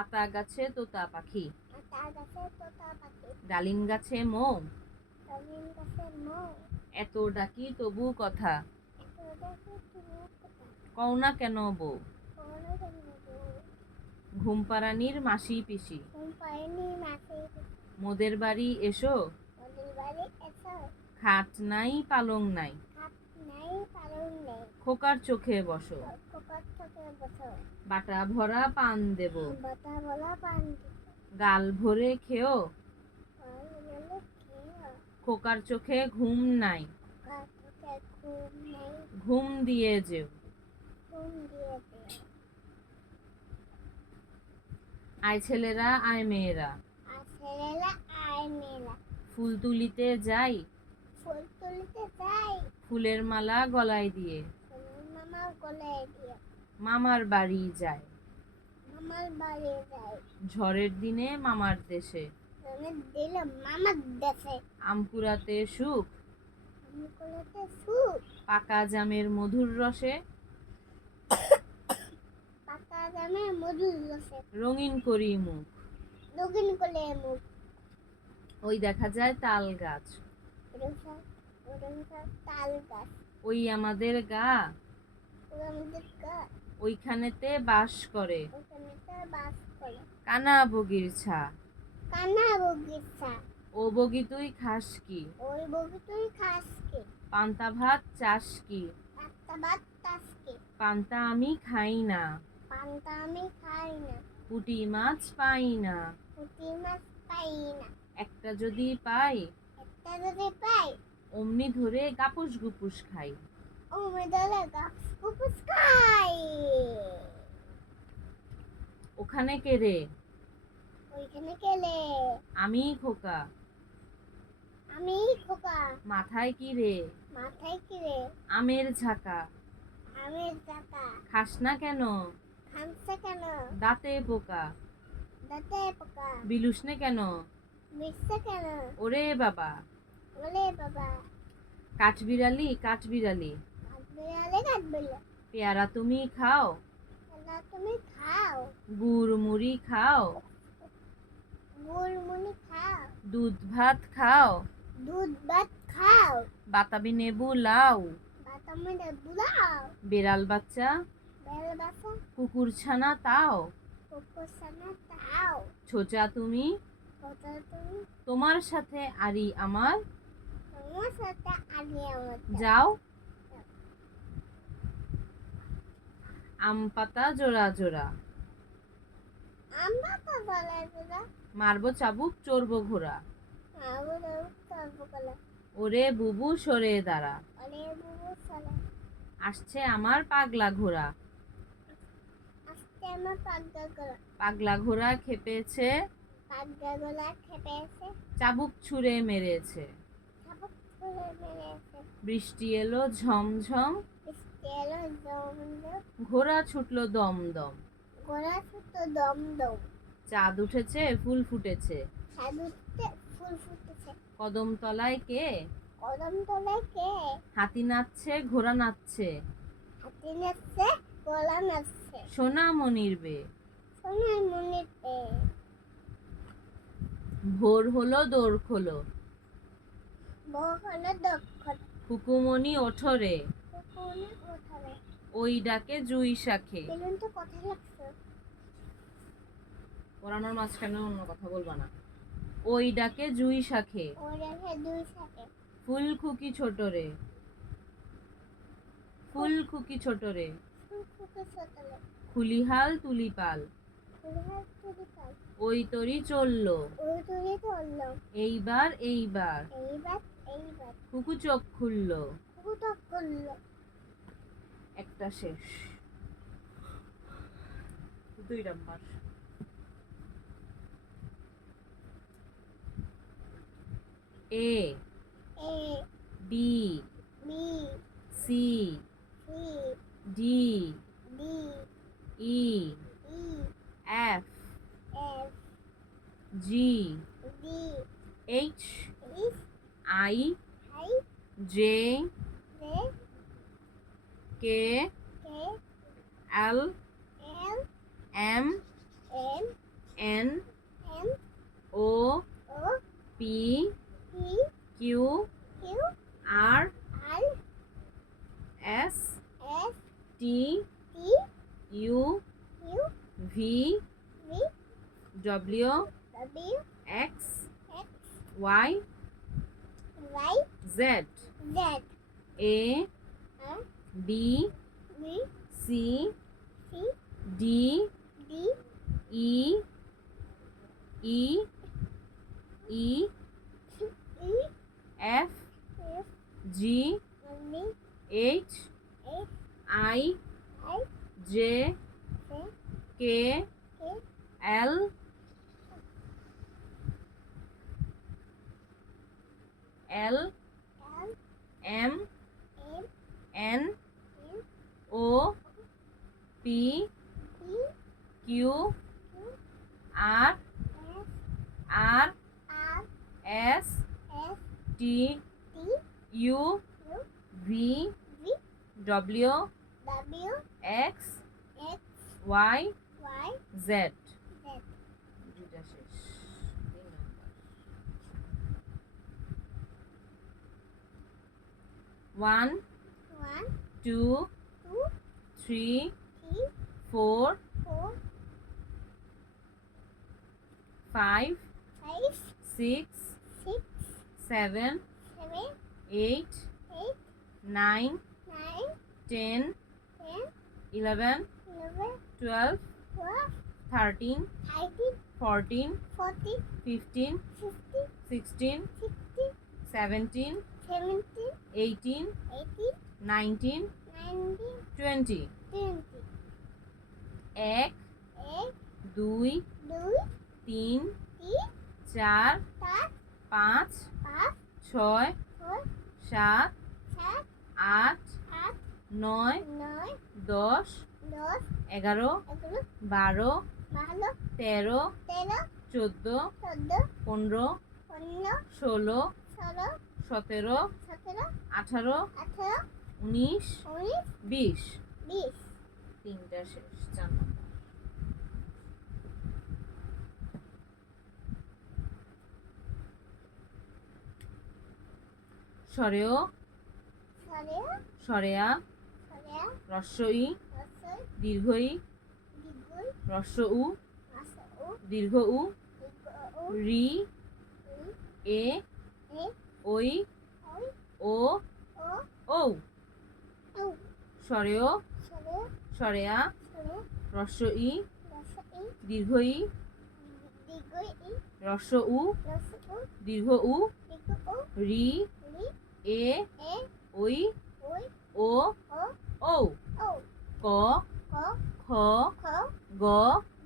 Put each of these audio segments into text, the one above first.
আতা গাছে তোতা পাখি, আতা গাছে তোতা পাখি, ডালিম গাছে মৌ, ডালিম গাছে মৌ, এত ডাকি তবু কথা, এত ডাকি তবু কথা, কও না কেন বউ, কও না কেন বউ, ঘুম পাড়ানির মাসি পিসি, ঘুম পাড়ানির মাসি পিসি, মোদের বাড়ি এসো, মোদের বাড়ি এসো, খাট নাই পালং নাই, খাট নাই পালং নেই, খোকার চোখে বসো, খোকার চোখে বসো, বাটা ভরা পান দেব, বাটা ভরা পান দেব, গাল ভরে খেও, গাল ভরে খেও, খোকার চোখে ঘুম নাই, খোকার চোখে ঘুম নেই, ঘুম দিয়ে যেও, ঘুম দিয়ে যেও, আয় ছেলেরা আয় মেয়েরা, আর ছেলেরা আয় মেয়েরা, ফুল তুলিতে যাই, ফুল তুলিতে যাই, ফুলের মালা গলায় দিয়ে, ফুলের মালা গলায় দিয়ে, মামার বাড়ি যায়, মামার বাড়ি যাই, ঝড়ের দিনে মামার দেশে, দিলে মামার দেশে, আম কুড়াতে সুখ, আমগুলোতে সুখ, পাকা জামের মধুর রসে, পাকা জামে মধুর রসে, রঙিন করি মুখ, রঙিন করে মুখ, ওই দেখা যায় তাল গাছ, তাল গাছ, ওই আমাদের গা, আমাদের গা, ওইখানেতে বাস করে, ওখানে বাস করে, কানা বগির ছা, কানা বগিচা, ও বগি তুই খাস কি, ওই বগি তুই খাস কি, পান্তা ভাত চাস কি, একটা ভাত চাস কি, পান্তা আমি খাই না, পান্তা আমি খাই না, পুঁটি মাছ পাই না, পুঁটি মাছ পাই না, একটা যদি পাই, একটা যদি পাই, অমনি ধরে গাপুস গুপুস খাই, ও মেদালে গাছ কুকুস খাই, ওখানে কে রে, ওইখানে গেলে, আমি খোকা, আমি খোকা, মাথায় কি রে, মাথায় কি রে, আমের ঝাঁকা, আমের জাতা, খাস না কেন, খামছে কেন, দাঁতে পোকা, দাঁতে পোকা, বিলুস নে কেন, মিশছে কেন, ওরে বাবা, বলে বাবা, কাঠবিড়ালি কাঠবিড়ালি, কাঠবিড়ালে কাঠবিড়ালে, পেয়ারা তুমি খাও, এলা তুমি খাও, গুড় মুড়ি খাও, গুড়মুড়ি খাও, দুধ ভাত খাও, দুধ ভাত খাও, বাতাবি নেবু লাউ, বাতামে বুলাও, বেড়াল বাচ্চা, বেল বাসা, কুকুর ছানা তাও, কুকুর সানা তাও, ছোচা তুমি, কত তুমি, তোমার সাথে আরি আমার, তোমার সাথে আগে আমার যাও, আম পাতা জোড়া জোড়া, আমরা তো বলে দিলা, মারবো চাবুক চড়বো ঘোড়া, আমরা চলবো কলা, ওরে বুবু সরে দাঁড়া, অরে বুবু চলে, আসছে আমার পাগলা ঘোড়া, আজকে আমার পাগলা গলা, পাগলা ঘোড়া খেপেছে, পাগলা গলা খেপেছে, চাবুক ছুঁড়ে মেরেছে, চাবুক ছুঁড়ে মেরেছে, বৃষ্টি এলো ঝমঝম, বৃষ্টি এলো দম দম, ঘোড়া ছুটলো দম দম, গোড়া ছোট দম দম, চাঁদ উঠেছে ফুল ফুটেছে, সাদুতে ফুল ফুটেছে, কদম তলায় কে, কদম তলায় কে, হাতি নাচছে ঘোড়া নাচছে, হাতি নাচছে, গলা নাচছে, সোনামণির বে, সোনার মনির পে, ভোর হলো দৌড় খোলো, বউ হলো দক্ষ, হুকুমনি ওঠরে, কুকুনে ওঠাবে, ওই ডাকে জুই শাখে, বেলুন তো কথা লাগছে, পড়ানোর মাঝখানে অন্য কথা বলবা না, ওই ডাকে জুই শাখে, ওই রেখে দুই সাথে, ফুল খুকি ছোট রে, ফুল খুকি ছোট রে, ফুলকুকে ছোটলে, খুলিহাল তুলিপাল, ফুলহার তুলি পাল, ওই তরি চললো, ওই তুলি ধরলো, এইবার এইবার, এইবার এইবার, কুকু চোখ খুললো, কুকুটক করলো, একটা শেষ, 2 number, A A B B C C D D E E F F G D H H I I J J K K L L M V V W W X X Y Y Z Z A R B B C C D D E E E E F F G V H H I I J J K K L L L M M N N O P P Q Q R S R R S S T T U U V V W W X X Y Y Z Z দুইটা শেষ 1 1 2 2 3 3 4 4 5 5 6 6 7 7 8 8 9 9 10 10 11 11 12 12 13 13 14 14 15 15 16 16 17 17 18 18 19 19 20 20 এক 1 দুই 2 তিন 3 চার 4 পাঁচ 5 ছয় 6 সাত 7 আট 8 নয় 9 দশ 10 এগারো 11 বারো 12 তেরো 13 চোদ্দো 14 পনেরো 15 ষোলো 16 সতেরো 17 আঠারো 18 উনিশ 19 বিশ 20 তিনটা শেষ 4 নম্বর সরেও সরে সরেয়া সরে রস্বই রসই দীর্ঘই দীর্ঘই রস্ব উ আস ও দীর্ঘ উ দীর্ঘ ও রি ই এ এ ওই ওই ও ও ঔ ও সরেও সরে সরেয়া সরে রস্বই রসই দীর্ঘই দীর্ঘই ই রস্ব উ রস ও দীর্ঘ উ দীর্ঘ ও রি রি এ এ ওই ওই ও ও ঔ ও ক ক খ খ গ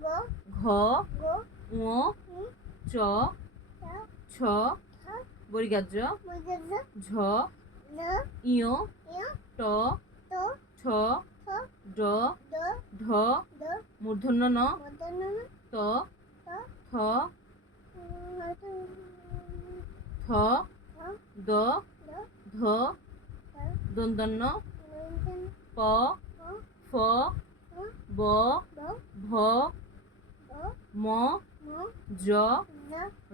গ ঘ গ ঙ উ চ চ ছ ছ বর্গাদ্র মগজ ঝ ল ইয় ইয় ট ত ছ ছ ড দ ঢ দ মূর্ধন্য ন মদন ত ত থ থ th দ দ ধ দ দন্তন্য নন্দন প প ফ প ব ব ভ ব ম ম জ জ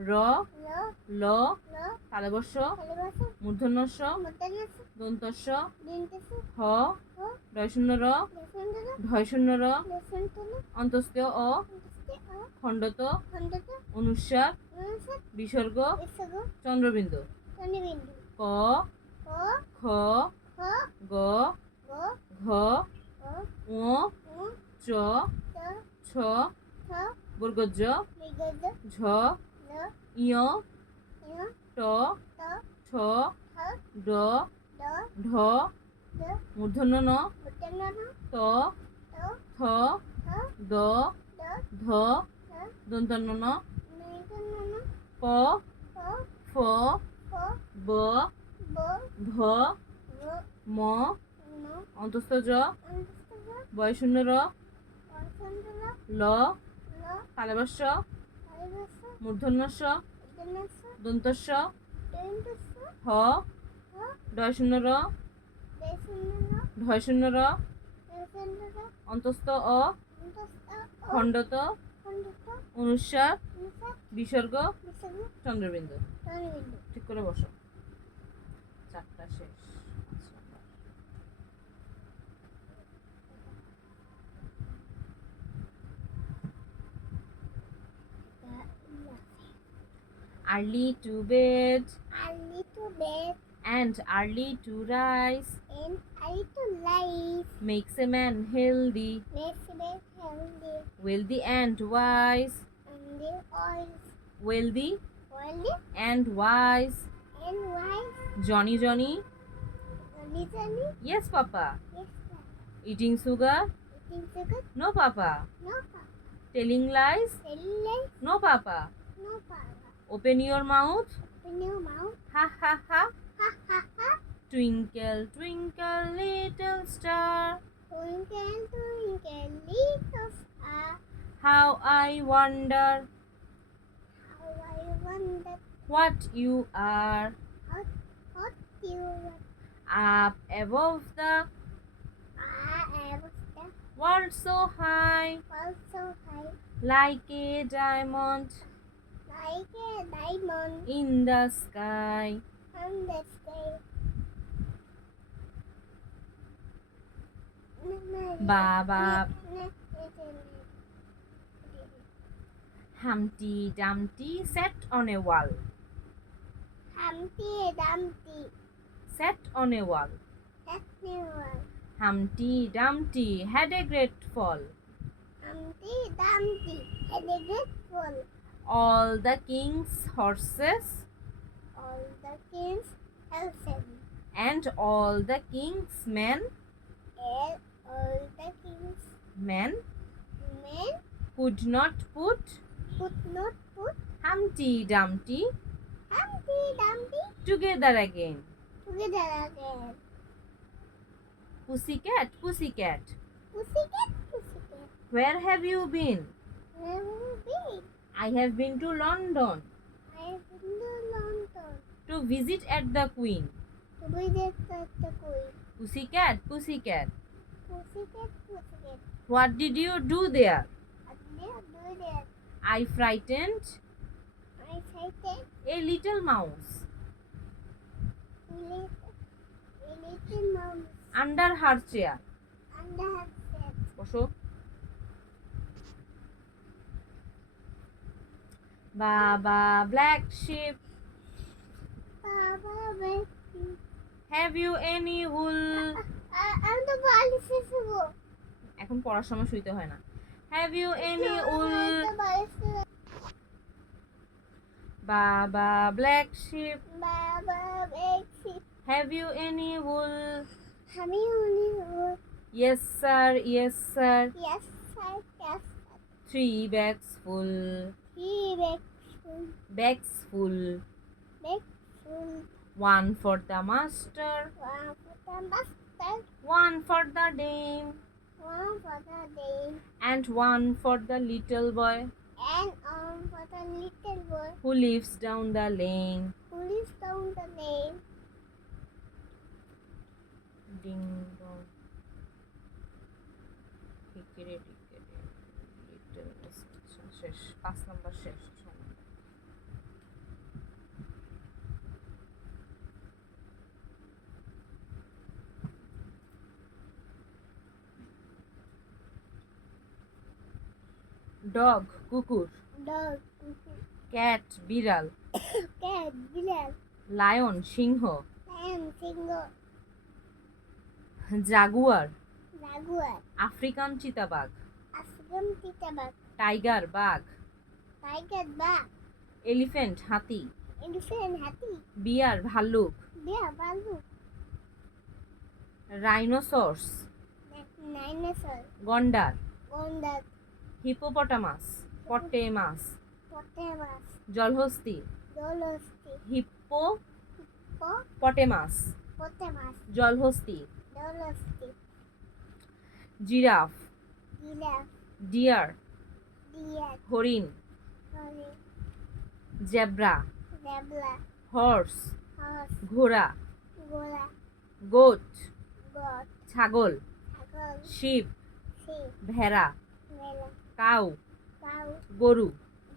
র ল ল ল তালবস্য ভালোবাস মূর্ধন্যস্য মদনাস দন্তস্য দিনতেস হ হ ডয়শূন্য র লেসন্তল ঢয়শূন্য র লেসন্তল অন্তস্তীয় অ অন্তস্তে অ খণ্ডত খণ্ডত অনুস্বার অনুসার বিসর্গ বিসর্গ চন্দ্রবিন্দু শনিবিন্দু ক ক খ খ গ গ ঘ গ ঙ উ চ চ ছ ছ বর্গজ মৃগজ ঝ ল ইয় ইয় ট ত ছ ঠ ড ড ঢ দ মূর্ধন্য ন মদন ত ত থ থ দ দ ধ ধ দন্তন্য ন মৃগন প প ফ প ব ব ভ ভ ম ন অন্তস্থ জ অন্তস্থ বয়শূন্য র অসন্তল ল ল তালবস্য ভালোবাস মূর্ধন্যস্য মদনাস দন্তস্য দন্তস হ হ ডয়শূন্য র দেশন্ন ঢয়শূন্য র দেশন্ন অন্তস্থ অ অন্তস্থ অ খণ্ডত খণ্ডিত অনুস্বার অনুসার বিসর্গ বিসর্গ চন্দ্রবিন্দু শনিবিন্দু ঠিক করে বসো 4টা শেষ 5 নম্বর। early to bed, early to bed, and early to rise and early to rise. makes a man healthy, Makes me healthy, wealthy and wise. and the oils, Wealthy oily and wise. and wise. Johnny, Johnny. Literally, Yes, Papa. yes, sir. Eating sugar? Eating sugar, No, Papa. no papa. Telling lies? Telling lies, No, Papa. no papa. Open your mouth. Open your mouth, Ha ha ha. ha ha ha. Twinkle, twinkle, little star. Twinkle, twinkle, little star, How I wonder how I wonder what you are. what you Up above the are. The world so high, world so high, like a diamond like a diamond in the sky. on the sky. Baba. Humpty Dumpty sat on a wall. Humpty Dumpty Sat on a wall. sat near. Humpty Dumpty had a great fall. Humpty Dumpty had a great fall. All the king's horses All the king's horses and all the king's men and all the king's men men could not put could not put Humpty Dumpty Humpty Dumpty together again. together again. Pussycat, pussycat, Pussycat, pussycat, where have you been? where have you been? I have been to London I have been to London to visit at the Queen. to visit the Queen. Pussycat, pussycat, Pussycat, pussycat, what did you do there? what did you do there? I frightened I cited a little mouse a little mouse under her chair. under her bed. বসো। Baba black sheep, Baba, baby. have you any wool? আমি তো বালিশ শুবো। এখন পড়ার সময় শুইতে হয় না। Have you any wool? Baba black sheep, বাবা বেশি have you any wool? আমি উনি Yes sir, yes sir, yes sir, yes 3 bags full, he bags full, full 1 for the master, one for the master, 1 for the dame, one for the day, and 1 for the little boy and on for the little boy who lives down the lane. who lives down the lane. Ding dong. Tickety tickety. Little station শেষ 5 number শেষ। Dog কুকুর, Dog, cat বিড়াল, cat, bilyal, lion সিংহ, lion, single, jaguar jaguar, African চিতাবাঘ, African titabak, tiger বাঘ, tiger, bat, elephant হাতি, elephant, happy, bear ভাল্লুক, bear, balu, rhinoceros dinosaur, গন্ডার, gondar, হিপোপটামাস পটেমাস, potamus, জলহস্তি dolosty, হিপ্পো po, পটেমাস potamus, জলহস্তি, dolosty, giraffe, giraffe, deer deer, হরিণ, hurry, zebra, zebra, horse horse, ঘোড়া, gola, গোট goat, ছাগল, ছাগল, শিপ sheep, ভেড়া, ভেড়া, কাউ cow, গরু,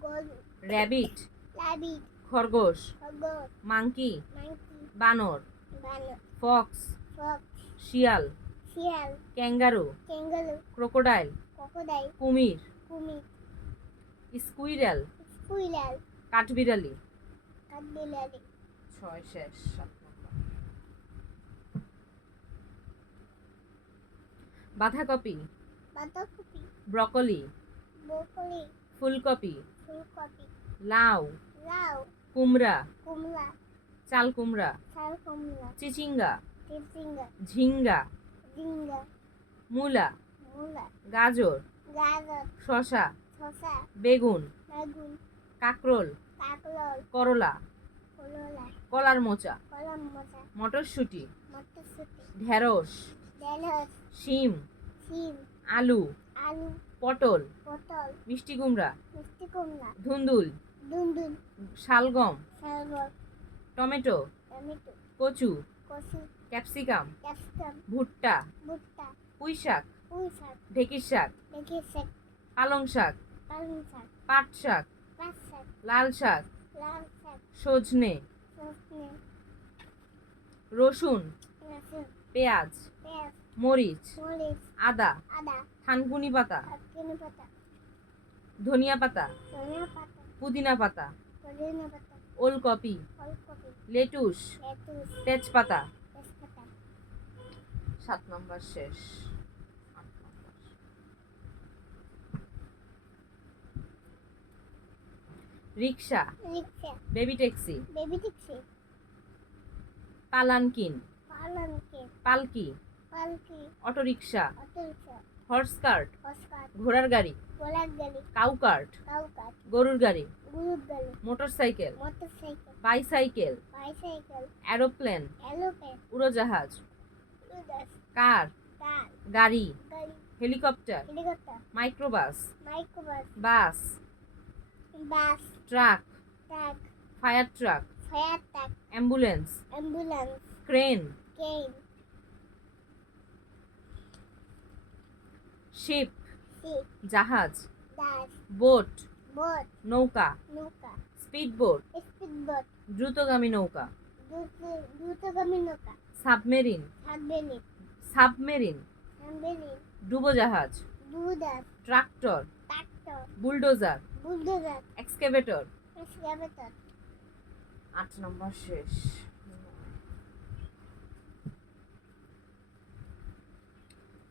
গরু, র্যাবিট rabbit, খরগোশ, খরগোশ, মাংকি monkey, বানর, বানর, ফক্স fox, শিয়াল, শিয়াল, ক্যাঙ্গারু, kangaroo, ক্রোকোডাইল, crocodile, কুমির, কুমির, স্কুইরেল, squirrel, কাঠবিড়ালি, কাঠবিলারি 6 শেষ। 7 নম্বর। বাঁধাকপি, বাঁধাকপি ব্রকলি, ব্রকলি ফুলকপি, ফুলকপি লাউ, লাউ কুমড়া, কুমড়া চাল কুমড়া, চাল কুমড়া চিচিঙ্গা, চিচিঙ্গা ঝিঙ্গা, ঝিঙ্গা মূলা, মূলা গাজর, গাজর শসা, শসা বেগুন, বেগুন কাকরোল, কাঁকরোল করলা, করলা কলার মোচা, কলম মোচা মটরশুঁটি, মটরশুঁটি ঢেঁড়স, ঢেঁড়স শিম, শিম আলু, আলু পটল, পটল মিষ্টি কুমড়া, মিষ্টি কুমড়া ধুন্দুল, দুন্দুল শালগম, শালগম টমেটো, টমেটো কচু, কচু ক্যাপসিকাম, ক্যাপসিকাম ভুট্টা, ভুট্টা পুঁই শাক, পুঁই শাক ঢেঁকির শাক, ঢেঁকির শাক পালং শাক, পালং শাক পাট শাক, পাট শাক লাল শাক, লাল শাক সজনে, সজনে রসুন, রসুন পেঁয়াজ, পেঁয়াজ মরিচ, মরিচ আদা, আদা থানকুনি পাতা, দারচিনি পাতা ধনিয়া পাতা, ধনিয়া পাতা পুদিনা পাতা, পুদিনা পাতা ওলকপি, ফুলকপি লেটুস, লেটুস তেজপাতা। তেজপাতা 7 নম্বর শেষ। 8 number. Rickshaw, rickshaw baby taxi, baby taxi palanquin, পালনকে পালকি, পালকি অটোরিক্সা, অটোরিক্সা হর্স কার্ট, অস্কার ঘোড়ার গাড়ি, গোলাপ গাড়ি কাউ কার্ট, কাউকার গরুর গাড়ি, গরুর গাড়ি motorcycle, motorcycle bicycle, bicycle aeroplane, aeroplane উড়োজাহাজ, উড়োজাহাজ কার, কার গাড়ি, গাড়ি helicopter, helicopter microbus, microbus bus, bus truck, truck fire truck, fire truck ambulance, ambulance crane, train ship, ship জাহাজ, দাস বোট, বোট নৌকা, নৌকা স্পিড বোট, স্পিডবোট দ্রুতগামী নৌকা, দ্রুতগামী নৌকা সাবমেরিন, সাবমেরিন সাবমেরিন, সাবমেরিন ডুবোজাহাজ, দুধার tractor, tractor bulldozer, bulldozer excavator. Excavator 8 number শেষ।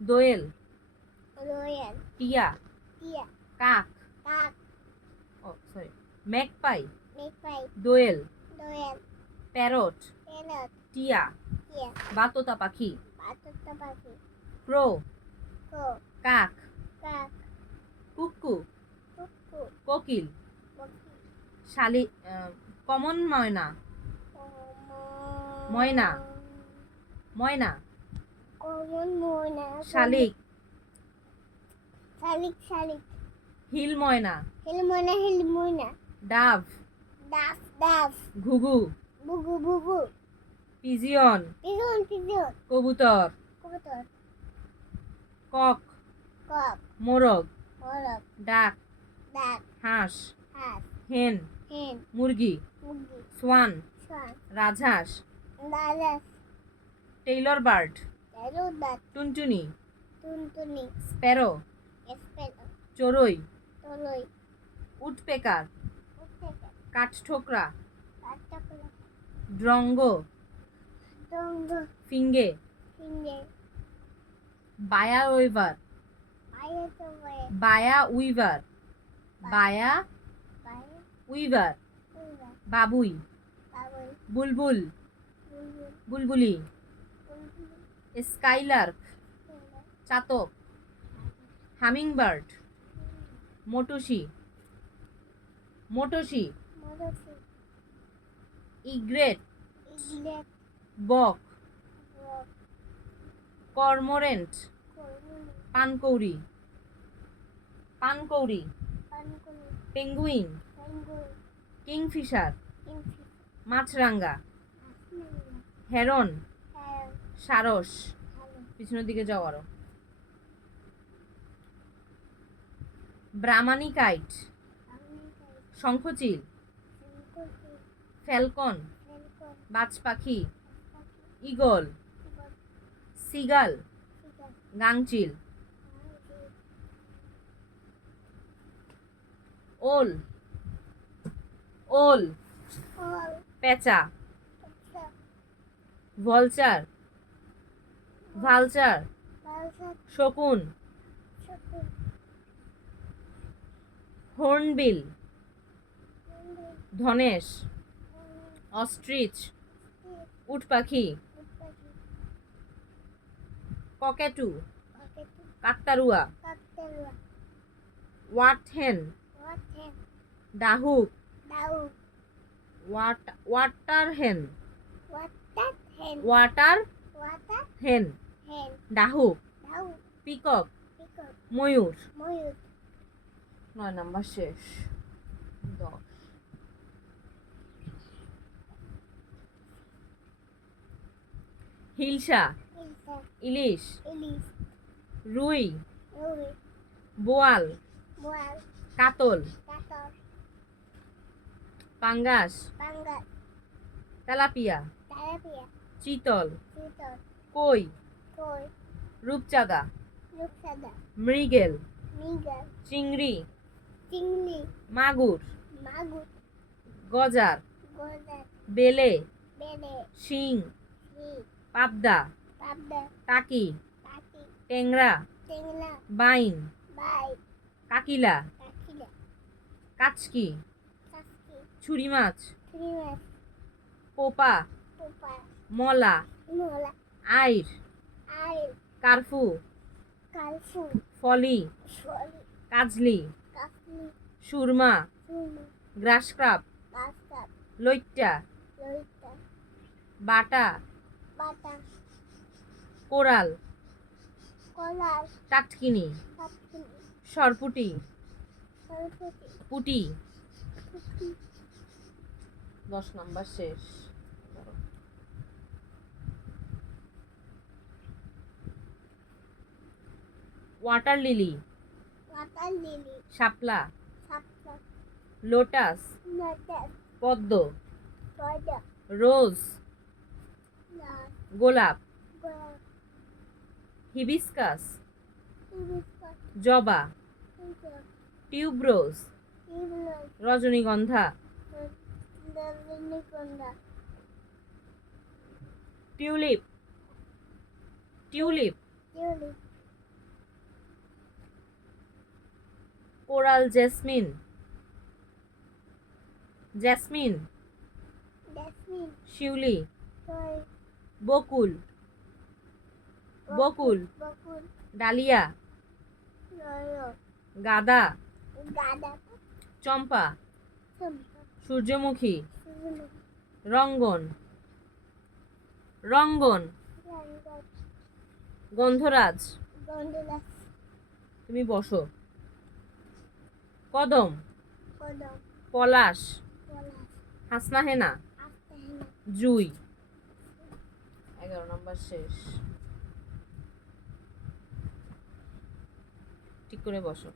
দোয়েল, রয়্যাল টিয়া, টিয়া কাক, কাক সরি, ম্যাকপাই, মেকপাই দোয়েল, রয়্যাল প্যারট, প্যারট টিয়া, টিয়া বাতোতা পাখি, বাচ্চা পাখি ক্রো, কো কাক, কাক কুক্কু, কুকু কোকিল, পক্ষী শালি, কমন ময়না, ময়না, ময়না, কমন ময়না শালিক, শালিক শালিক হিল ময়না, হিলময়না হিলময়না ডাভ, ডাফ ডাফ ঘুঘু, বুগু বুগু পিজিয়ন, পিজন পিজন কবুতর, কবুতর কক, কক মোরগ, বলদ ডাক, ডাক হাঁস, হাঁস হেন, হেন মুরগি, মুরগি সোয়ান, সন রাজহাঁস, দাদাস টেইলর বার্ড, তেরুদাত টুনটুনি, টুনটুনি স্প্যারো, এসপেলো চড়ুই, তলই উডপেকার, উঠেকে কাঠঠোকরা, কাঠটা ড্রঙ্গ, দঙ্গ ফিঙ্গে, ফিঙ্গে বায়া উইভার, পায়ে তো বয়ে বায়া উইভার, বায়া পায়ে উইভার, উইবা বাবুই, বাবুই বুলবুল, বুলবুল বুলবুলি, বুলবুল স্কাইলার্ক, চাতক, হামিংবার্ড, মটুসি, মটসি, মরসি ইগ্রেট, ইগলেট বক, রক কর্মোরেন্ট, কর্মুনি পানকৌড়ি, পানকৌড়ি, পানকুনি পেঙ্গুইন, পেঙ্গুইন কিংফিশার, কিংফি মাছরাঙ্গা, আসমানিয়া হেরন, হ্যারন সারস, হ্যালো পিছনের দিকে যাও আরো, ব্রাহ্মানিকাইট, আমেরিকাই শঙ্খচিল, সিংকুটি ফ্যালকন, ফেলকন বাজ পাখি, পাখি ঈগল, বট সিগাল, সিগার গাংচিল, আইজি ওল, ওল, all, পেঁচা, except, ভলচার, ভালচার, balsa, শকুন, chuku, হর্নবিল, hindi, ধনেশ, honey, অস্ট্রিচ, stick, উট পাখি, upaki, ককেটু, paketi, কাকতারুয়া, kaktelua, ওয়াট হেন, waten, ডাহুক, dau, ওয়াটার হেন, watat hen, ওয়াটার watat হেন, hen, ডাহুক, dau, পিকক, pikok, ময়ূর। moyut, 9 নাম্বার শেষ। 10 হিলসা, ilsa, ইলিশ, ilis, রুই, rui, বোয়াল, boal, কাতল, kator, পাঙ্গাস, pangat, তেলাপিয়া, talapia, চিতল, sitor, কই, koi, রূপচাঁদা, luksada, মৃগেল, migal, চিংড়ি, tingli, মাগুর, magut, গজার, godat, বেলে, bede, শিং, si, পাবদা, pabda, টাকি, taki, টেংরা, tingla, বাইন, bai, কাকিলা, kakila, কাচকি, kaski, ছুরি মাছ, krimas, পোপা, pupa, মলা, mola, আইর, air, কারফু, kalfu, ফলি, sholi, কাজলি, kakli, Surma, sumu, গ্রাসক্রাপ, kaskap, লইট্টা, loita, বাটা, bata, coral, kolar, টাটকিনি, kapkini, সরপুটি, sarpati, পুটি। puki, 10 নাম্বার শেষ। ওয়াটার লিলি, water lily, শাপলা, sapsa, lotus, lotus, পদ্ম, soda, রোজ, love, গোলাপ, gold, hibiscus, hibiscus, জবা, tiger, টিউবরোজ, evening, রজনীগন্ধা, laviniconda, tulip, tulip, tulip, coral jasmine, jasmine, jasmine, শিউলি, soy, বকুল, বকুল, bakul, dahlia, royo, গাঁদা, gada, চম্পা, sumpa, সূর্যমুখী, suzumu, রঙ্গন, রঙ্গন, langot, গন্ধরাজ। gondolas, তুমি বসো। কদম, kodam, পলাশ, polas, হাসনাহেনা, aftahana, জুই। 11 নাম্বার শেষ। ঠিক করে বসো।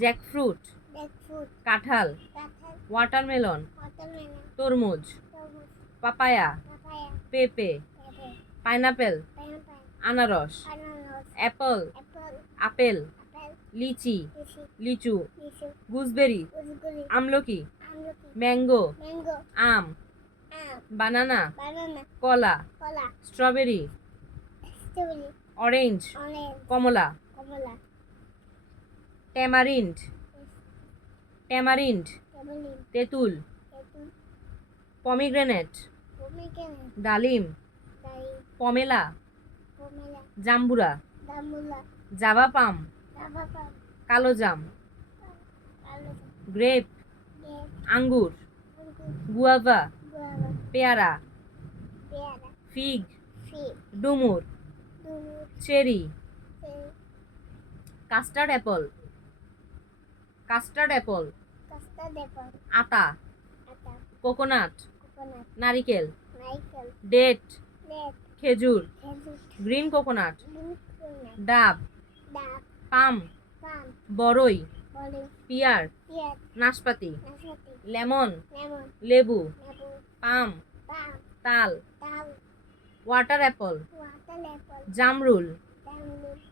জ্যাকফ্রুট, jackfruit, কাঁঠাল, kathal, ওয়াটারমেলন, watermelon, তরমুজ, tarvuz, পাপায়া, papaya, পেঁপে, pepe, পাইনাপেল, pineapple, আনারস, ananas, অ্যাপল, apple, আপেল, apple, লিচি, lychee, লিচু, lichu, গুজবেরি, gooseberry, আমলকি, amlaki, ম্যাঙ্গো, mango, আম, am, বানানা, banana, কলা, cola, strawberry, strawberry, orange, orange, কমলা, komola, tamarind, tamarind, tamarind, তেঁতুল, apple, pomegranate, pomegranate, ডালিম, daim, পমেলা, pomela, জাম্বুরা, damula, Java পাম, tabapam, কালো জাম, alus, grape, grape, আঙ্গুর, angur, guava, guava, পেয়ারা, peara, fig, fig, ডুমুর, dumur, cherry, cherry, custard Apple, custard Apple, custard apple, আতা, ata, coconut, coconut, নারিকেল, naikal, date, date, খেজুর, carrot, green coconut, luteolus, ডাব, duck, পাম, palm, বড়ই, olive, peer, pear, নাশপাতি, nasati, lemon, lemon, লেবু, nebu, পাম, palm, তাল, tau, water Apple, water apple, জামরুল, tamarind,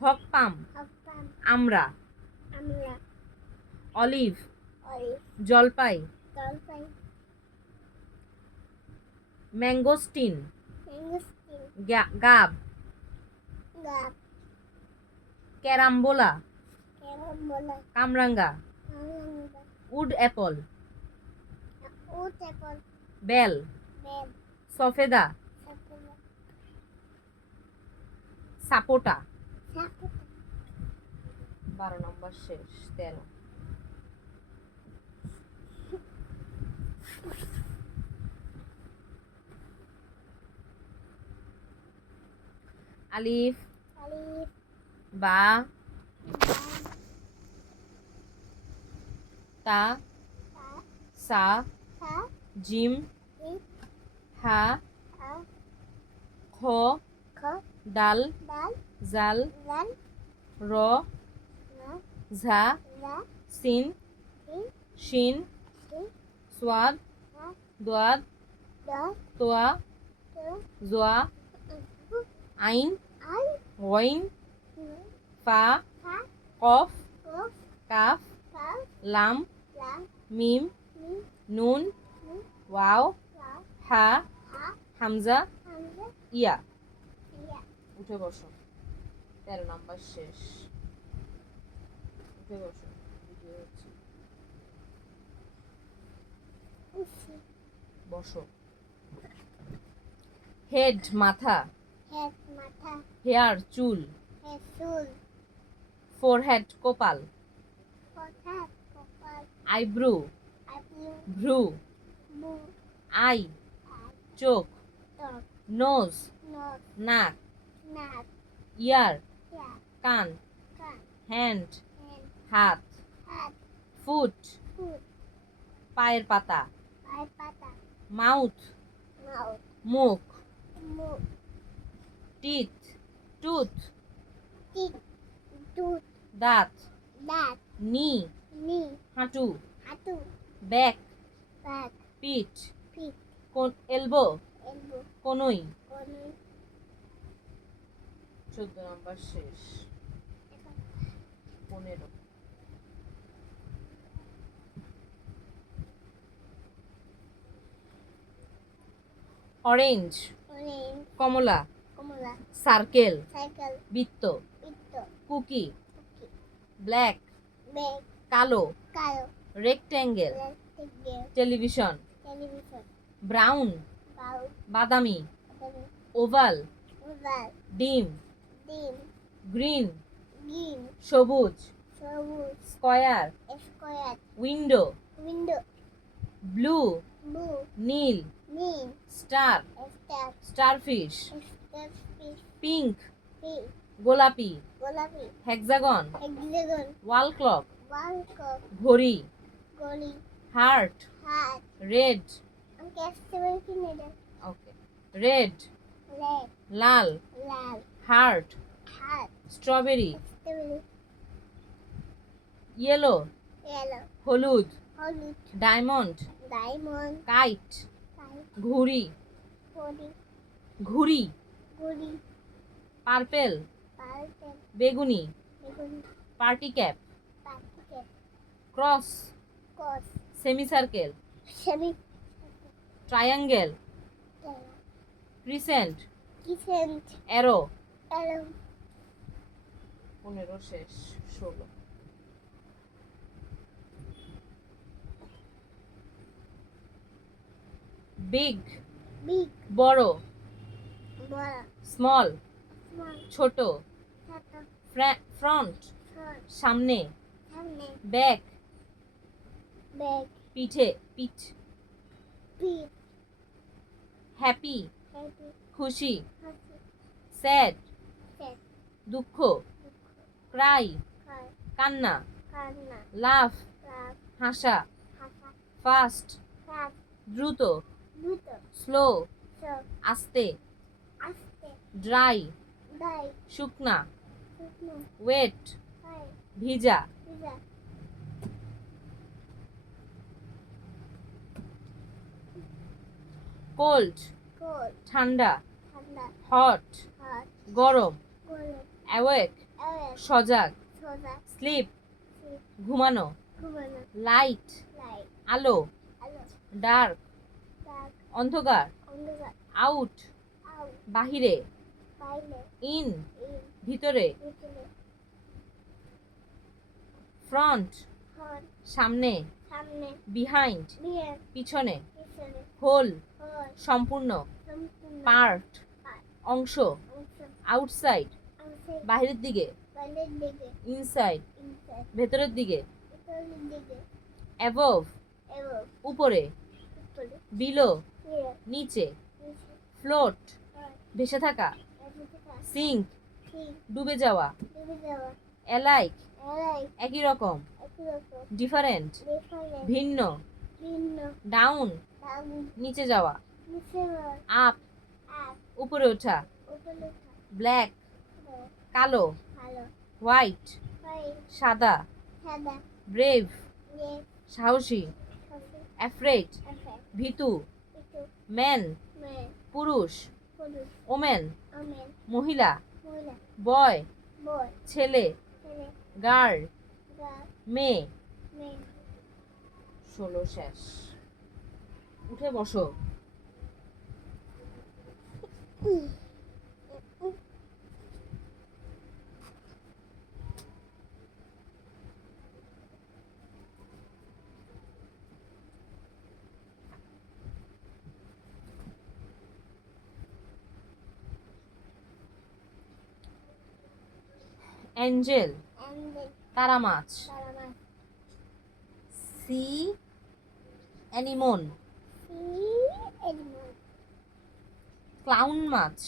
হক পাম, hop palm, আমড়া, amla, olive, Olive. জলপাই, Dolphin. Mangosteen, Mangosteen. গাব, Gap. ক্যারাম্বোলা, Carambola. কামরাঙ্গা, Amanda. Would Apple, Oat apple. Bell, Bell. সফেদা, Sapula. সাপোটা। Sapota. 12 নম্বর শেষ। 13। আলিফ, Olive. বা, তা, সা, Ta. Gym, It. Ha, A. খ, Ko. ডাল, Dal. জাল, Zan. র, Na. Jha, Za. Scene, Sin. Shin, Sin. সোয়াদ, Na. দোয়াদ, Da. Toya, To. জোয়া, আইন, I. ওয়াইন, ফা, Ha. কফ, Kof. Calf, Cow. লাম, Lam. মিম, Mi. নুন, Mi. Wow, Wow. হা, Ha. হামজা, Hamza. ইয়া। Ya. উঠে বসো। 13 নম্বর শেষ। উঠে বসো। ভিডিও হচ্ছে। Usi. বসো। হেড মাথা, Head. Mata. হেয়ার চুল, Head. Soul. ফোরহেড কপাল, Potat. Popal. Eyebrow, Apple. ভ্রু, Boo. Eye, Eye. চোখ, Dog. Nose, Nose. নাক, Nut. Ear, Yeah. কান, Gun. Hand, Hand. হাত, Hat. Foot, Foot. পায়ের পাতা, Pata. Mouth, Mouth. মুখ, Mouth. Teeth, tooth, Teeth. Tooth. দাঁত, That. Knee, Knee. হাঁটু, Hatu. Back, Back. পিঠ, Feet. Elbow, Elbow. কনুই। Corner. 14 নম্বর শেষ। 15। Orange, Orange. কমলা, Komala. Circle, Cycle. বৃত্ত, Pito. Cookie, Cookie. Black, Bag. কালো, Cow. Rectangle, Rectangle. Television, Television. Brown, Bow. বাদামি, Button. Oval, Oval. ডিম, Dim. Green, Green. সবুজ, Sawwood. Square, Square. Window, Window. Blue, Blue. নীল, Neem. Star, Star. Starfish, Starfish. Pink, Pig. গোলাপি, Golapi. Hexagon, Hexagon. Wall clock, One cup. ঘড়ি, Goli. Heart, Hat. Red, I'm casting needle. Okay, red, Red. লাল, Lal. Heart, Hat. Strawberry, Strawberry. Yellow, Yellow. হলুদ, Hollywood. Diamond, Diamond. Kite, Kite. ঘুড়ি, Body. ঘুড়ি, Goody. Purple, Pulpit. বেগুনি, Begun. Party cap, Basket. Cross, Cos. Semi circle, Semi. Triangle, Tail. Crescent, Crescent. Arrow. Arrow. 15 শেষ। 16। Big, Big. বড়, Ball. Small, Small. ছোট, Turtle. Front, Front. সামনে, Family. Back, Bag. পিঠে, পিঠ, Beef. Happy, Happy. খুশি, Happy. Sad, Sad. দুঃখ, Cry, Cry. কান্না, Karna. লাফ, Laugh. হাসা, Hasa. Fast, Fast. দ্রুত, Brutal. Slow, So. আস্তে, Aste. Dry, Die. শুকনা, Sukma. Wait, Hi. ভিজা, Pizza. Cold, Cold. ঠান্ডা, Thunder. Hot, Hot. গরম, Golden. Awake, Air. সজাগ, Soda. Sleep, Sleep. ঘুমানো, ঘুমানো লাইট লাইট আলো, আলো ডার্ক ডার্ক অন্ধকার, অন্ধকার আউট আউট বাহিরে, বাইরে ইন ইন ভিতরে, ভিতরে ফ্রন্ট হল সামনে, সামনে বিহাইন্ড বিয়ার পিছনে, পিছনে হোল হল সম্পূর্ণ, সম্পূর্ণ পার্ট পার্ট অংশ, অংশ আউটসাইড আউটসাইড বাহিরের দিকে, বাইরের দিকে ইনসাইড ইনসাইড ভেতরের দিকে, ভিতরের দিকে অ্যাবভ এবং উপরে, উপরে বিলো বিয়ার নিচে, নিচে ফ্লোট হল ভেসে থাকা, এদিকে সিঙ্ক ঠিক ডুবে যাওয়া, ডুবে যাওয়া অ্যালাইক এলাই একই রকম, একই রকম ডিফারেন্ট ডিফারেন্ট ভিন্ন, ভিন্ন ডাউন ডাউন নিচে যাওয়া, নিচে হল আপ আপ উপরে ওঠা, উপরে ওঠা ব্ল্যাক কালো, ভালো হোয়াইট হোয়াইট সাদা, সাদা ব্রেভ রেড সাহসী, কফি অ্যাফ্রেড এফে ভীতু, একটু ম্যান মেন পুরুষ, পুরুষ ওমেন আমেন মহিলা, মহিলা বয় বয় ছেলে, ছেলে গার্ল গার্ল মেয়ে। মেন 16 শেষ। উঠে বসো। অ্যাঞ্জেল অ্যান্ডেল তারা মাছ, তারামা sea anemone sea anemone clown মাছ,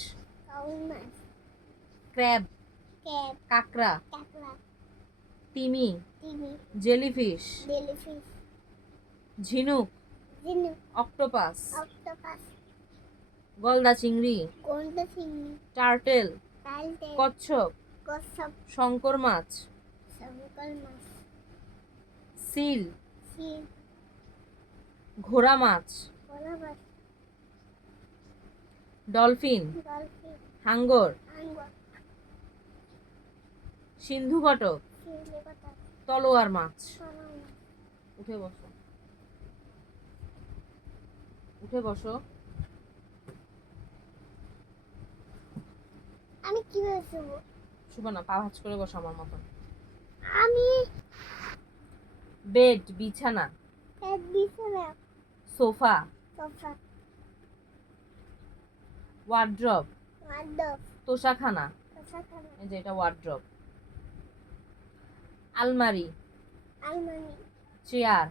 কাউন মাছ ক্র্যাব ক্যাট কাঁকড়া, কাকড়া তিমি টিভি জেলিফিশ, জেলিফিশ ঝিনুক ঝিনুক অক্টোপাস, অক্টোপাস গলদা চিংড়ি, গোল্ডা চিংড়ি টার্টেল টাইলটে কচ্ছপ, কচ্ছপ শঙ্কর মাছ, শঙ্কর মাছ সিল শিল ঘোড়া মাছ, ভোলা মাছ ডলফিন, ডলফিন হাঙ্গর, আঙ্গুর সিন্ধু ঘটক, শিলে পাতা তলোয়ার মাছ। সোনা মাছ উঠে বসো, উঠে বসো। আমি কিভাবে শুবো শুভ না, পা ভাঁজ করে বসো আমার মতন। আমি বেড বিছানা, এক বিছানা সোফা, সোফা ওয়ার্ড্রব মাদব তোষাখানা, তোষাখানা এই যে এটা ওয়ার্ড্রব, আলমারি, আলমারি চেয়ার,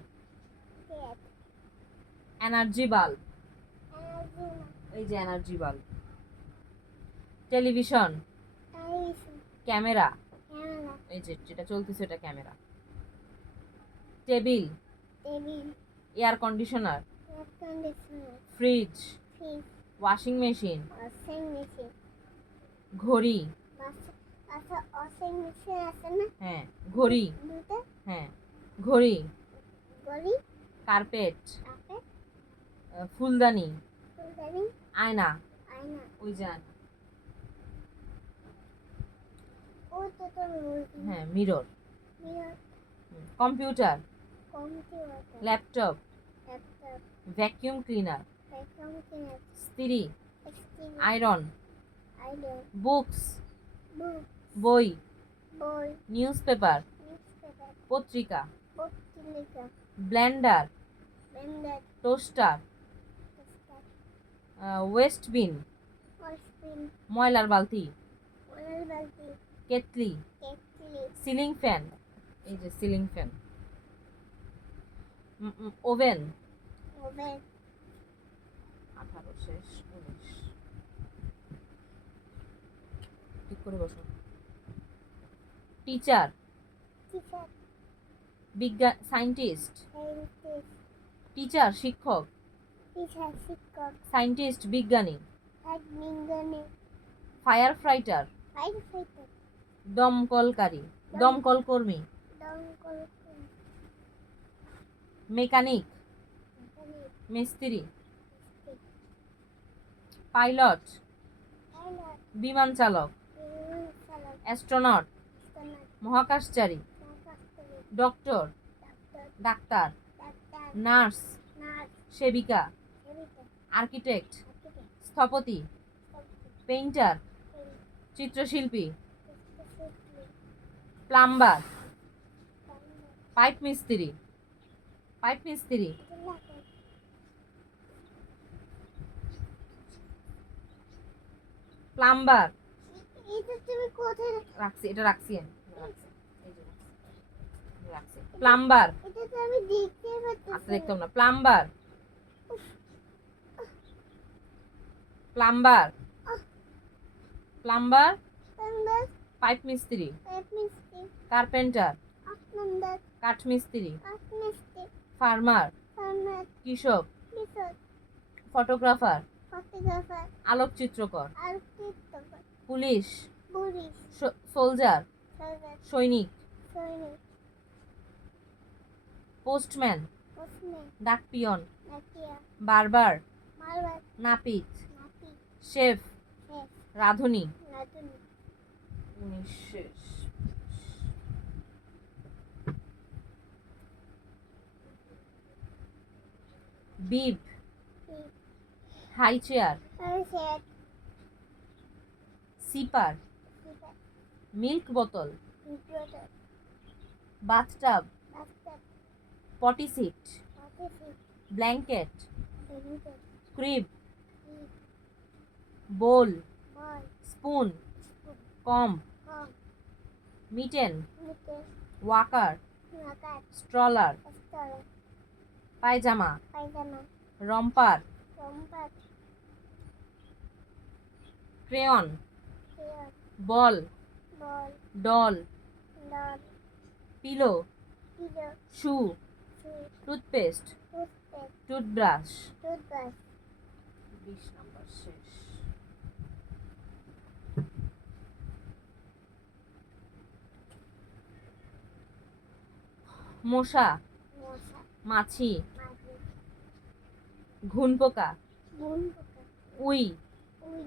পেট এনার্জি বাল্ব, এনার্জি এই যে energy bulb, television, television camera, camera এই যে যেটা চলতেছে এটা camera, table, table air conditioner, air conditioner fridge, fridge washing machine, washing machine ঘড়ি, আচ্ছা ওয়াশিং মেশিন আছে না হ্যাঁ ঘড়ি, দুটো হ্যাঁ ঘড়ি, গড়ি কার্পেট, আপে ফুলদানি, ফুলদানি আয়না, আয়না ওই যে আয়না, ও তো তো হ্যাঁ mirror, mirror computer, computer laptop, laptop vacuum cleaner, vacuum cleaner স্ত্রী, এক্সটিভি আয়রন, আইডল বুকস বুক বই, বই নিউজ পেপার নিউজপেপার পত্রিকা, পত্রিকা ব্লেন্ডার, ব্লেন্ডার টোস্টার, ওয়েস্ট বিন ওয়াশপিন ময়লার বালতি, ওয়াল বালতি কেটলি, কেটলি সিলিং ফ্যান, এই যে সিলিং ফ্যান, ওভেন, ওভেন 18 শেষ 19, ঠিক করে বসো। টিচার টিচার বিজ্ঞান সায়েন্টিস্ট, সায়েন্টিস্ট টিচার শিক্ষক, টিচার শিক্ষক সায়েন্টিস্ট বিজ্ঞানী, বিজ্ঞানী ফায়ার ফাইটার ফাইটার ফাইটার দমকলকারী দমকল কর্মী, দমকল মেকানিক মেকানিক মিস্ত্রি, পাইলট পাইলট বিমান চালক, বিমান চালক অ্যাস্ট্রোনট স্টোনার মহাকাশচারী, মহাকাশচারী ডক্টর ডাক্তার ডাক্তার, ডাক্তার, নার্স, নার্স, সেবিকা, সেবিকা, আর্কিটেক্ট, আর্কিটেক্ট, স্থপতি, পেইন্টার, চিত্রশিল্পী, প্লাম্বার, পাইপ মিস্ত্রি, পাইপ মিস্ত্রি, প্লাম্বার, এটা তুমি কোথায় রাখছি, এটা রাখছি আমি, এই যে রাখছি, প্লাম্বার, এটা তো আমি দেখতে আচ্ছা পাচ্ছি দেখতাম না, প্লাম্বার, প্লাম্বার, প্লাম্বার, আপনার পাইপ মিস্ত্রি, মিষ্টি কার্পেন্টার, আপনার কাঠমিস্ত্রি, মিষ্টি ফার্মার, আমার কৃষক, কিশোর ফটোগ্রাফার, ফটোগ্রাফার আলোকচিত্রকর, আর্কিটেক্ট পুলিশ, পুলিশ সোলজার, সরকার সৈনিক, সৈনিক পোস্টম্যান, পোস্টম্যান ডাকপিয়ন, নাকিয়া বারবার, মালবার নাপিত, নাপি শেফ, শেফ রাঁধুনি, নাতুনি শেষ। Bib, high chair, chef sipper, sipper milk বোতল, ইম্প্রোটার বাথটাব, বাস্টার পটি সিট, অফিসিক ব্ল্যাঙ্কেট, বেরিটার crib, bowl, ball spoon, scoop comb, comb mitten, mitten walker, নাকার স্ট্রলার, স্তর পায়জামা, পায়জামা romper, romper crayon, crayon ball, ball doll, doll pillow, pillow shoe, সুই toothpaste, toothpaste toothbrush. Toothbrush 20 number শেষ। মশা, মশা মাছি, মাছি ঘুনপোকা, বুন পোকা উই, উই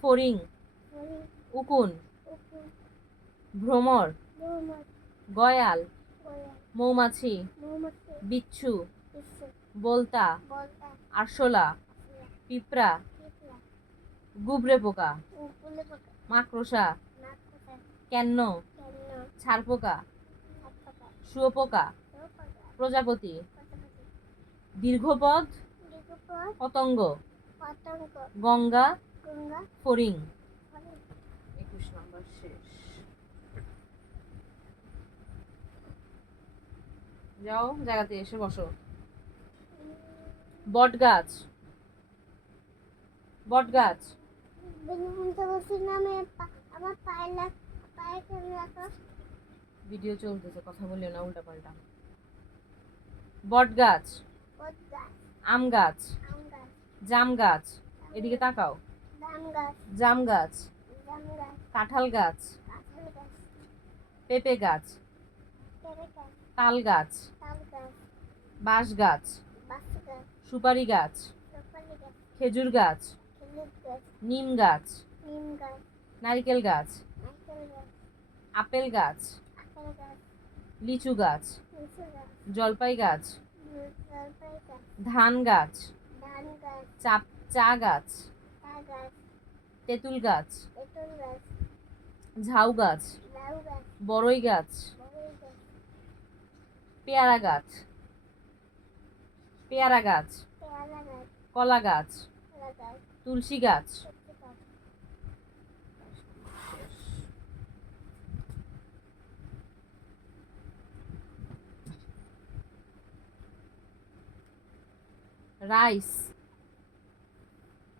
ফড়িং, হরি উকুন, উকুন ভ্রমর, ভ্রমর গয়াল, গোয়া মৌমাছি, মৌমাছি বিচ্ছু, বিশ্ব বোলতা, বলতা আরশোলা, আসলা পিঁপড়া, পিপলা গুবরে পোকা, উপুলে পোকা মাকড়সা, নাক পোকা কেন্ন, কেন্ন ছারপোকা, হাত পোকা শুয়োপোকা, দো পোকা প্রজাপতি, পটাপটি দীর্ঘপদ, দীর্ঘপদ পতঙ্গ, পতঙ্গ গঙ্গা, গঙ্গা ফড়িং। ফলে 21 নাম্বার শেষ। যাও জায়গাতে এসে বসো। বট গাছ, বট গাছ, বিন্দুবতীর নামে আমার পায়ে কেন রাখো ভিডিও চলতেছে, কথা বলিও না উল্টা পাল্টা। বট গাছ, বট গাছ আম গাছ, আম গাছ জাম গাছ, এদিকে তাকাও, দাম গাছ জাম গাছ, জাম গাছ কাঁঠাল গাছ, কাঁঠাল গাছ পেঁপে গাছ, পেঁপে গাছ তাল গাছ, তাল গাছ বাঁশ গাছ, বাঁশ গাছ সুপারি গাছ, সুপারি গাছ খেজুর গাছ, খেজুর গাছ নিম গাছ, নিম গাছ নারকেল গাছ, নারকেল গাছ আপেল গাছ, আপেল গাছ লিচু গাছ, লিচু গাছ জলপাই গাছ, জলপাই গাছ ধান গাছ, ধান গাছ চা গাছ, চা গাছ তেঁতুল গাছ, তেঁতুল গাছ ঝাউ গাছ, লাউ গাছ বড়ই গাছ, বড়ই গাছ পেয়ারা গাছ, পেয়ারা গাছ, পেয়ারা গাছ কলা গাছ, কলা গাছ তুলসী গাছ। সবজি গাছ রাইস,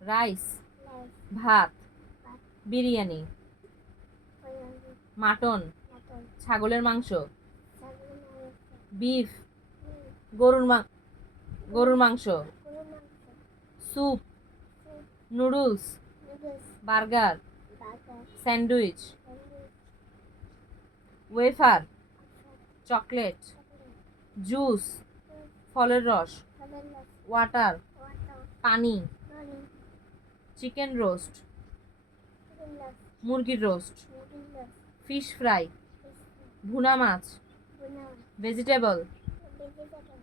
রাইস, লাইস ভাত, ভাত বিরিয়ানি, কলামি মাটন, মটন ছাগলের মাংস, ছাগলের মাংস বিফ, ডিম গরুর মাংস, গরুর মাংস soup, soup noodles, noodles burger, burger sandwich, sandwich wafer, chocolate chocolate, chocolate juice, ফলের রস, ফলের রস ওয়াটার, ওয়াটার পানি, পানি চিকেন রোস্ট, চিকেন রস মুরগির রোস্ট, মুরগির রস ফিশ ফ্রাই, ফিশ ভুনা মাছ, বোনা ভেজিটেবল,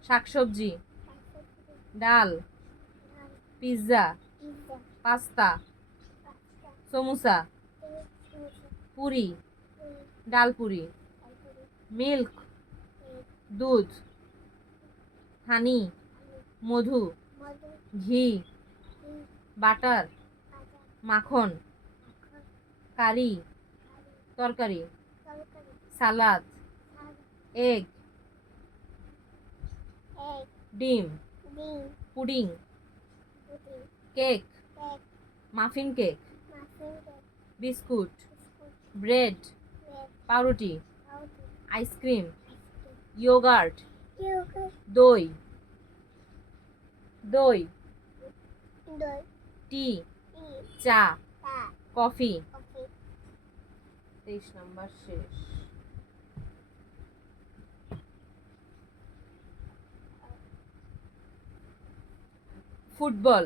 শাকসবজি, ডাল, পিৎজা, পাস্তা, সমোসা, পুরি, ডাল পুরি, মিল্ক, দুধ, হানি, মধু, ঘি, বাটার, মাখন, কারি, তরকারি, সালাদ, এগ, ডিম, pudding, cake, muffin cake, biscuit, bread, পাউরুটি, আইসক্রিম, ইয়োগার্ট, দই, দই, টি, চা, কফি। 23 নাম্বার শেষ। Football,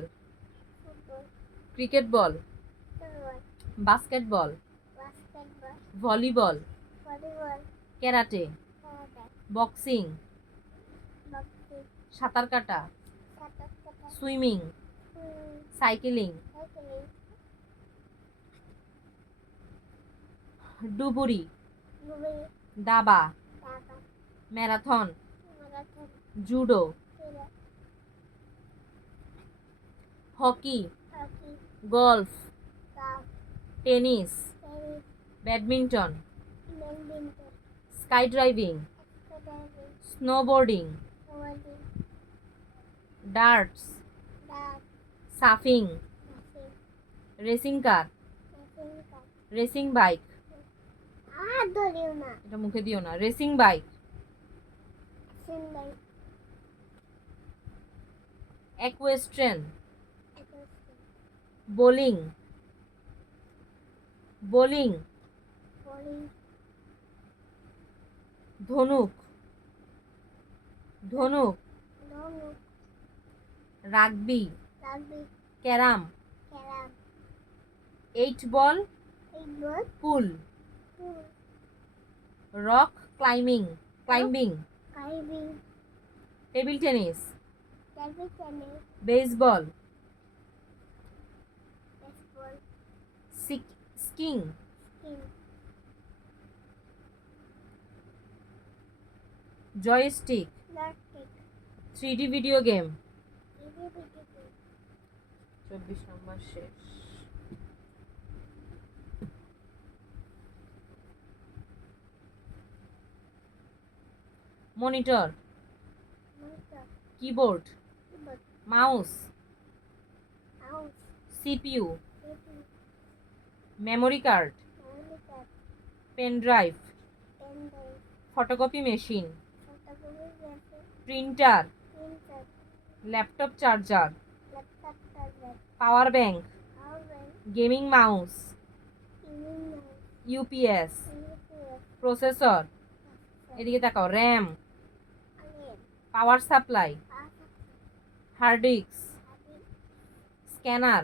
cricket ball, basketball, volleyball, karate, boxing, সাঁতার কাটা, সুইমিং, সাইকেলিং, ডুবুরি, দাবা, marathon, judo, hockey, golf, tennis, badminton, sky driving, snowboarding, darts, surfing, racing car, racing bike, এটা মুখে দিও না, racing bike, equestrian, bowling, bowling, ধনুক, ধনুক, rugby, carrom, 8 ball pool, rock climbing, table tennis, baseball, skiing, joystick, 3D video game. 24 number শেষ। Monitor, keyboard, mouse, CPU, memory card, pen drive, photocopy machine, printer, laptop charger, power bank, gaming mouse, UPS, processor, এদিকে তাকাও, RAM, power supply, hard disk, scanner,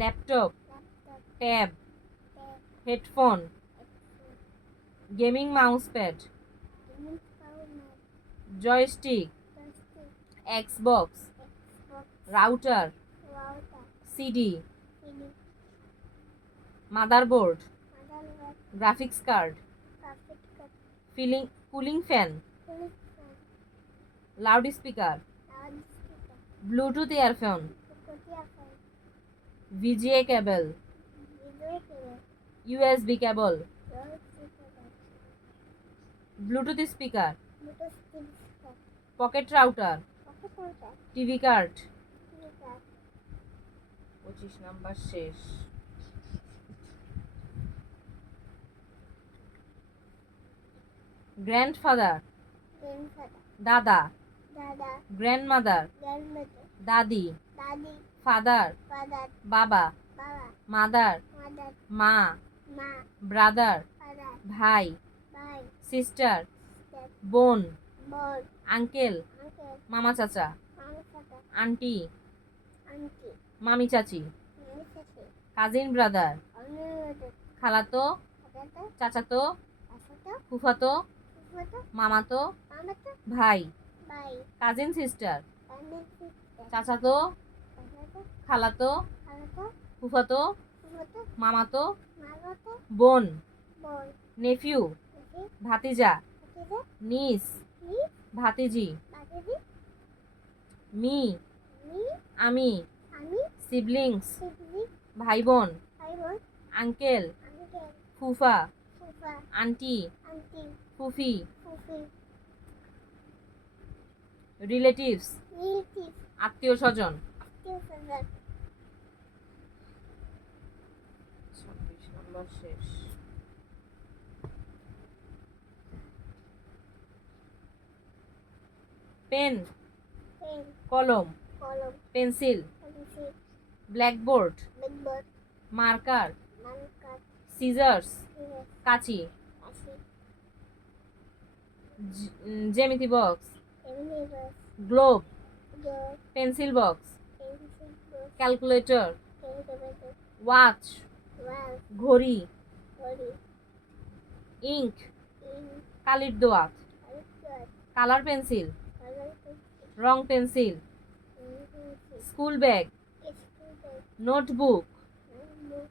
laptop, tab, headphone, gaming mouse pad, joystick, Xbox, router, CD, motherboard, graphics card, cooling fan, loud speaker, Bluetooth earphone, VGA cable, USB cable, Bluetooth speaker, pocket router, TV card. 25 number শেষ। Grandfather, দাদা, grandmother, দাদি, father, বাবা, mother, মা, brother, ভাই, sister, বোন, uncle, মামা চাচা, aunty, মামি চাচি, কাজিন ব্রাদার, খালাতো, চাচাতো, ফুফাতো, মামাতো, ভাই, ভাই কাজিন সিস্টার, কানের সিস্টার চাচাতো, কাকাতো খালাতো, কাকাতো ফুফাতো, ফুফাতো মামাতো, মামাতো বোন, বোন নেফিউ, দিদি ভাতিজা, দিদা নিস, নি ভাতিজি, বাগদি মি, নি আমি, আমি সিবলিংস, সিবলি ভাই বোন, ভাই বোন আঙ্কেল, আঙ্কেল ফুফা, ফুফা আন্টি, আন্টি ফুফি, ফুফি রিলেটিভস, রিলেটিভ আত্মীয় স্বজন। আত্মীয় স্বজন 26 নম্বর শেষ। পেন, পেন কলম, কলম pencil, pencil blackboard, blackboard marker, marker scissors, scissor কাঁচি, কাশি জ্যামিতি বক্স, এমনিভাস globe, door pencil box, pencil box calculator, calculator watch, wall ঘড়ি, ঘড়ি ইঙ্ক, ইন কালির দোয়াত, iPad colour pencil, colour pencil রং pencil, pencil school bag, school notebook, notebook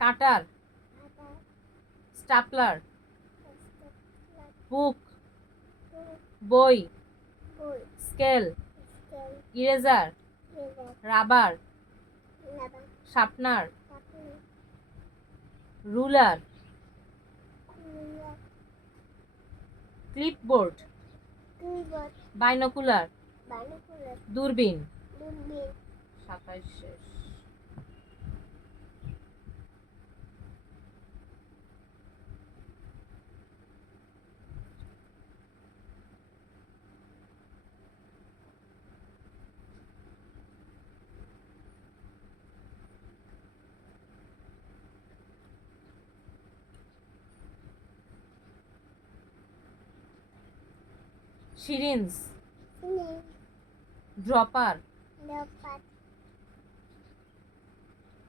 cutter, খাতা স্টাপলার, স্টেপলার বুক, বুক বই, বই scale, scale eraser, eraser rubber, rubber sharpener, কাপড় ruler, ruler clipboard, keyboard binocular, binocular দূরবীন। দূরবীন 27 শেষ। সিরিঞ্জ, সিলিং ড্রপার, লেপার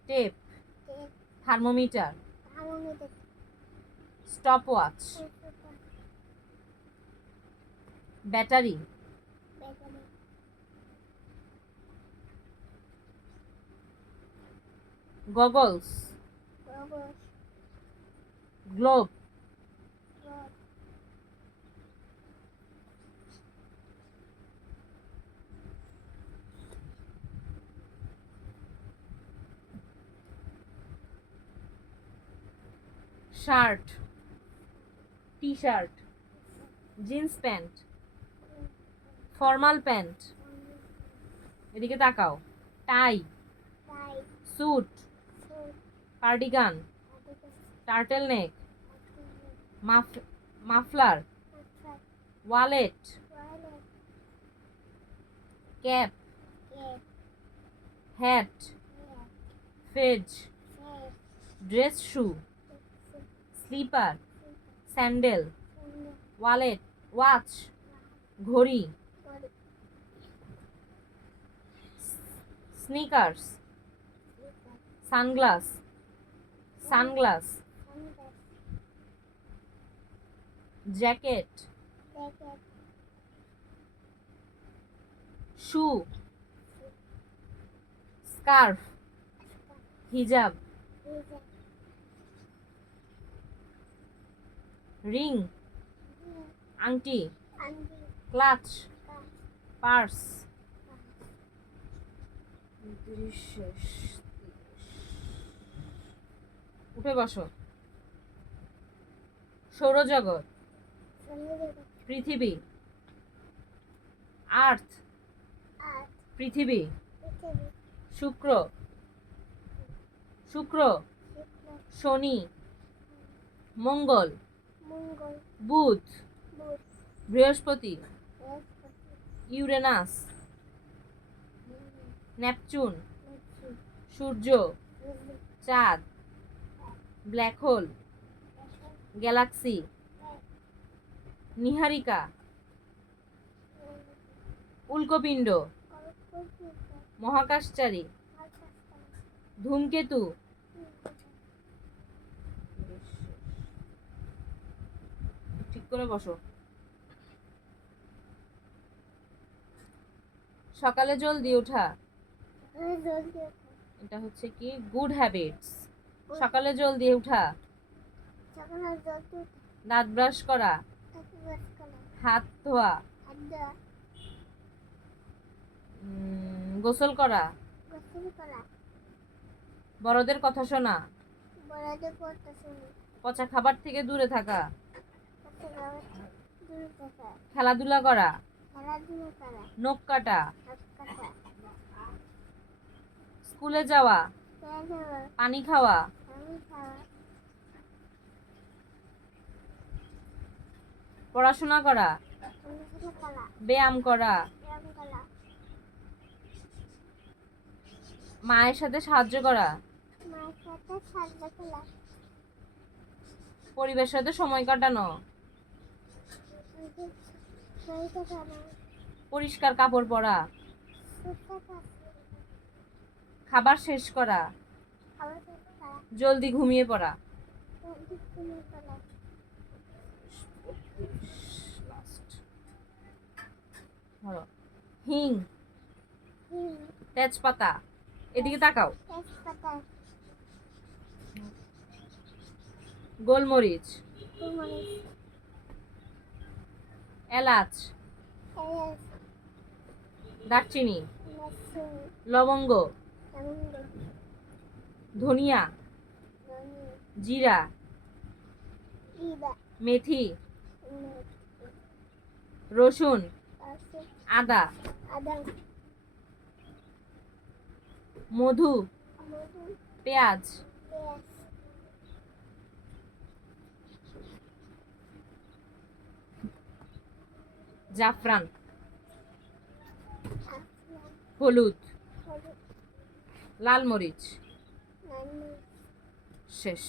tape, tape thermometer, thermometer stopwatch, battery, battery goggles, goggles globe, rod shirt, T shirt, jeans pant, formal pant, এদিকে তাকাও, tie, tie suit, suit cardigan, আদিবাসী turtle neck, আদিবাসী muffler, muffler wallet, wallet cap, cape hat, hair fez, face dress shoe, slipper, sandal, wallet, watch, ঘড়ি, sneakers, sunglass, sunglass, jacket, jacket shoe, scarf, হিজাব, হিজাব ring, আংটি, aunty clutch, cup purse. উঠে বসো। সৌরজগৎ, সমুদ্র পৃথিবী, আর্থ, আর পৃথিবী, পৃথিবী শুক্র, শুক্র, শুক্র শনি, মঙ্গল, মঙ্গল বুধ, বুধ বৃহস্পতি, বৃহস্পতি ইউরেনাস, নেপচুন, নেপচুন সূর্য, সূর্য চাঁদ, ব্ল্যাক হোল, গ্যালাক্সি, নিহারিকা, উল্কপিণ্ড, মহাকাশচারী, ধূমকেতু। করে বসো। সকালে জলদি ওঠা, জলদি এটা হচ্ছে কি গুড হ্যাবিটস। সকালে জলদি ওঠা, সকালে জলদি দাঁত ব্রাশ করা, ব্রাশ করা, হাত ধোয়া, হাত ধোয়া, গোসল করা, গোসল করা, বড়দের কথা শোনা, বড়দের কথা শোনা, পচা খাবার থেকে দূরে থাকা, দূরে থাকা, খেলাধুলা করা, খেলাধুলা করা, নখ কাটা, হাত কাটা, স্কুলে যাওয়া, খেলা, পানি খাওয়া, পানি খাওয়া, পড়াশোনা করা, পড়াশোনা করা, ব্যায়াম করা, ব্যায়াম করা, মায়ের সাথে সাহায্য করা, মায়ের সাথে সাহায্য করা, পরিবারের সাথে সময় কাটানো, শরীরটা করা, পরিষ্কার কাপড় পরা, সুস্থ থাকা, খাবার শেষ করা, খাবার শেষ করা, জলদি ঘুমিয়ে পড়া। জলদি ঘুমিয়ে পড়া, ধরো হিং, হিং, তেজপাতা, এদিকে তাকাও, তেজপাতা, গোলমরিচ, গোলমরিচ, এলাচ, এলাচ, দারচিনি, রসুন, লবঙ্গ, লবঙ্গ, ধনিয়া, ধনিয়া, জিরা, জিরা, মেথি, মেথি, রসুন, রসুন, আদা, আদা, মধু, মধু, পেঁয়াজ, পেঁয়াজ, জাফরান, আফরান, হলুদ, হলুদ, লাল মরিচ। লাল মরিচ। শেষ।